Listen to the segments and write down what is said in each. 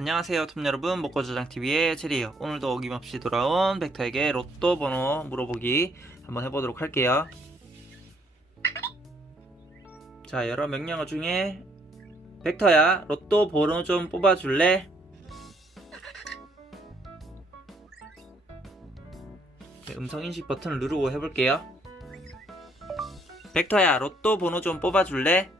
안녕하세요 톱 여러분 먹고저장TV의 체리예요 오늘도 어김없이 돌아온 벡터에게 로또 번호 물어보기 한번 해보도록 할게요 자 여러 명령어 중에 벡터야 로또 번호 좀 뽑아줄래? 네, 음성인식 버튼을 누르고 해볼게요 벡터야 로또 번호 좀 뽑아줄래?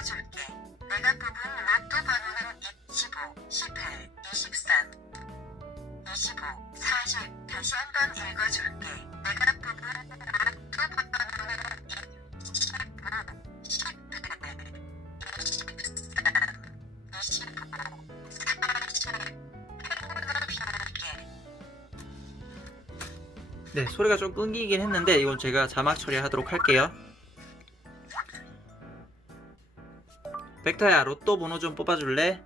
뽑아줄게. 내가 뽑은 로또 번호는 25, 18, 23, 25, 40. 다시 한번 읽어줄게. 내가 뽑은 로또 번호는 25, 18, 23, 25, 40. 행운을 빌게. 네 소리가 좀 끊기긴 했는데 이건 제가 자막 처리하도록 할게요 벡터야 로또 번호 좀 뽑아줄래?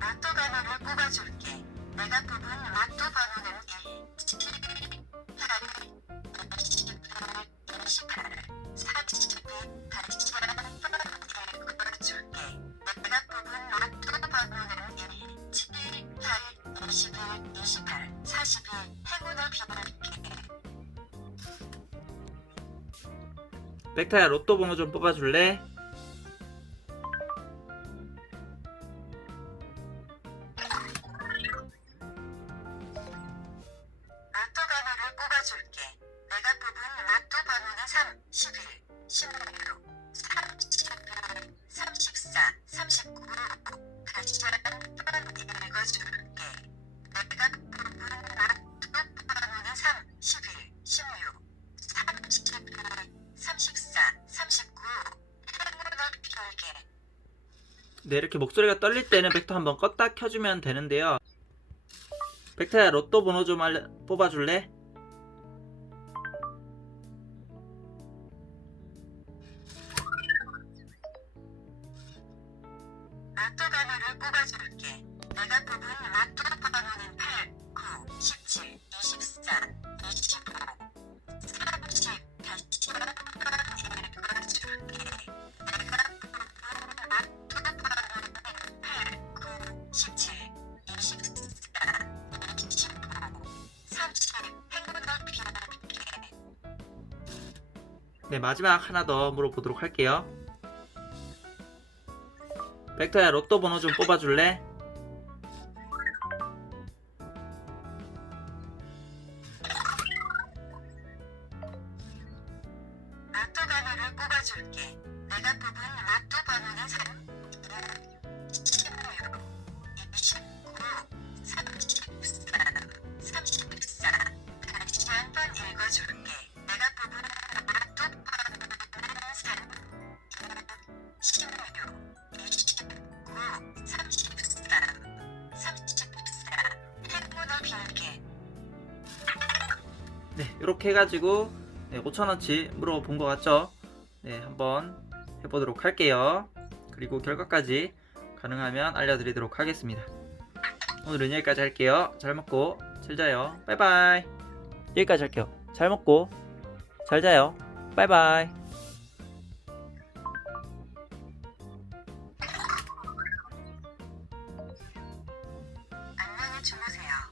로또 번호를 뽑아줄게. 내가 뽑은 벡터야 로또 번호 좀 뽑아줄래? 네, 이렇게 목소리가 떨릴 때는 벡터 한번 껐다 켜주면 되는데요. 벡터야, 로또 번호 좀 알려, 뽑아줄래? 로또 번호를 뽑아줄게. 내가 뽑은 로또 번호는 8, 9, 17, 24, 25, 30, 40, 네 마지막 하나 더 물어보도록 할게요 벡터야 로또 번호 좀 뽑아줄래? 로또 번호를 뽑아줄게. 내가 뽑은 로또 번호는 3, 네 이렇게 해가지고 네, 5천원치 물어본 것 같죠? 네 한번 해보도록 할게요. 그리고 결과까지 가능하면 알려드리도록 하겠습니다. 오늘은 여기까지 할게요. 잘 먹고 잘 자요. 바이바이. 여기까지 할게요. 잘 먹고 잘 자요. 바이바이. 안녕히 주무세요.